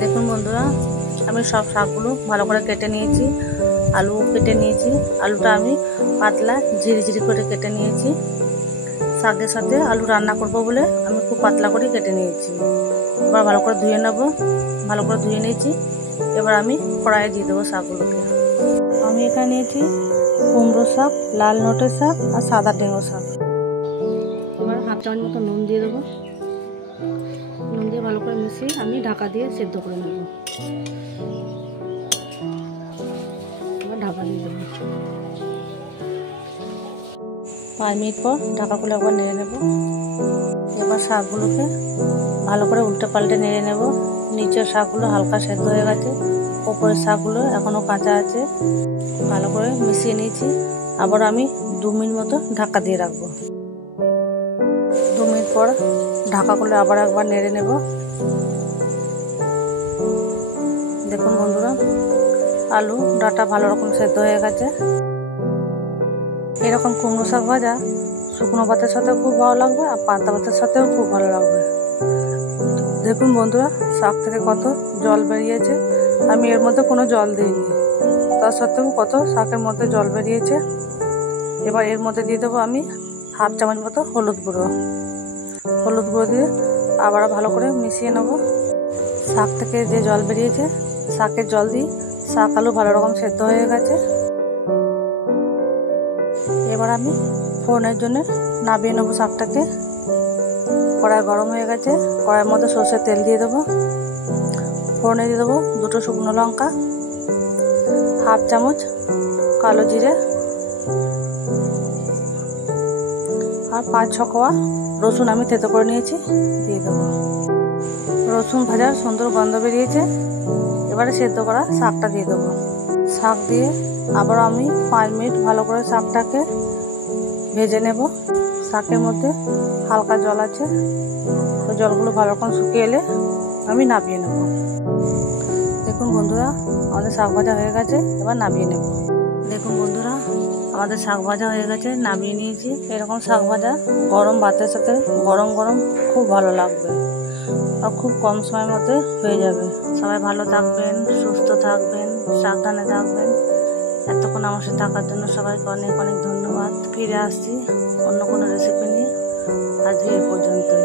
দেখুন বন্ধুরা, আমি সব শাকগুলো ভালো করে কেটে নিয়েছি। আলু কেটে নিয়েছি। আলুটা আমি পাতলা ঝিরি করে কেটে নিয়েছি। শাকের সাথে আলু রান্না করব বলে আমি খুব পাতলা করে কেটে নিয়েছি। এবার ভালো করে ধুয়ে নেব। ভালো করে ধুয়ে নিয়েছি। এবার আমি কড়াইয়ে দিয়ে দেবো শাকগুলোকে। আমি এখানে নিয়েছি কুমড়ো শাক, লাল নোটের শাক আর সাদা ডেঙ্গো শাক। এবার হাফ চামচ মতো নুন দিয়ে দেবো। নুন দিয়ে ভালো করে মিশিয়ে আমি ঢাকা দিয়ে সেদ্ধ করে নেব। এবার ঢাকা দিয়ে দেবো। 5 মিনিট পর ঢাকা খুলে একবার নেড়ে নেব। এবার শাকগুলোকে ভালো করে উল্টে পাল্টে নেড়ে নেব। নিচের শাকগুলো হালকা সেদ্ধ হয়ে গেছে, ওপরের শাকগুলো এখনও কাঁচা আছে। ভালো করে মিশিয়ে নিয়েছি। আবার আমি 2 মিনিট মতো ঢাকা দিয়ে রাখবো। 2 মিনিট পর ঢাকা খুলে আবার একবার নেড়ে নেব। দেখুন বন্ধুরা, আলু ডাঁটা ভালো রকম সেদ্ধ হয়ে গেছে। এরকম কুমড়ো শাক ভাজা শুকনো ভাতের সাথেও খুব ভালো লাগবে আর পান্তা ভাতের সাথেও খুব ভালো লাগবে। দেখুন বন্ধুরা, শাক থেকে কত জল বেরিয়েছে। আমি এর মধ্যে কোনো জল দিইনি, তার সত্ত্বেও কত শাকের মধ্যে জল বেরিয়েছে। এবার এর মধ্যে দিয়ে দেবো আমি হাফ চামচ মতো হলুদ গুঁড়ো। হলুদ গুঁড়ো দিয়ে আবার ভালো করে মিশিয়ে নেব। শাক থেকে যে জল বেরিয়েছে, শাকের জল দিয়ে শাক আলু ভালো রকম সেদ্ধ হয়ে গেছে। এবার আমি ফোড়নের জন্য নামিয়ে নেবো শাকটাকে। কড়াই গরম হয়ে গেছে, কড়াইয়ের মধ্যে সর্ষের তেল দিয়ে দেবো। ফোড়নে দিয়ে দেবো 2টো শুকনো লঙ্কা, হাফ চামচ কালো জিরে আর 5-6 কোয়া রসুন আমি থেতো করে নিয়েছি, দিয়ে দেবো। রসুন ভাজার সুন্দর গন্ধ বেরিয়েছে। এবারে সেদ্ধ করা শাকটা দিয়ে দেবো। শাক দিয়ে আবার আমি 5 মিনিট ভালো করে শাকটাকে ভেজে নেব। শাকের মধ্যে হালকা জল আছে, তো জলগুলো ভালো রকম শুকিয়ে এলে আমি নামিয়ে নেব। দেখুন বন্ধুরা, আমাদের শাক ভাজা হয়ে গেছে। এবার নামিয়ে নেব। দেখুন বন্ধুরা, আমাদের শাক ভাজা হয়ে গেছে, নামিয়ে নিয়েছি। এরকম শাক ভাজা গরম ভাতের সাথে গরম গরম খুব ভালো লাগবে আর খুব কম সময়ের মধ্যে হয়ে যাবে। সবাই ভালো থাকবেন, সুস্থ থাকবেন, সাবধানে থাকবেন। এতক্ষণ আমার সাথে থাকার জন্য সবাইকে অনেক অনেক ধন্যবাদ। ফিরে আসছি অন্য কোনো রেসিপি নিয়ে। আজকে এ পর্যন্তই।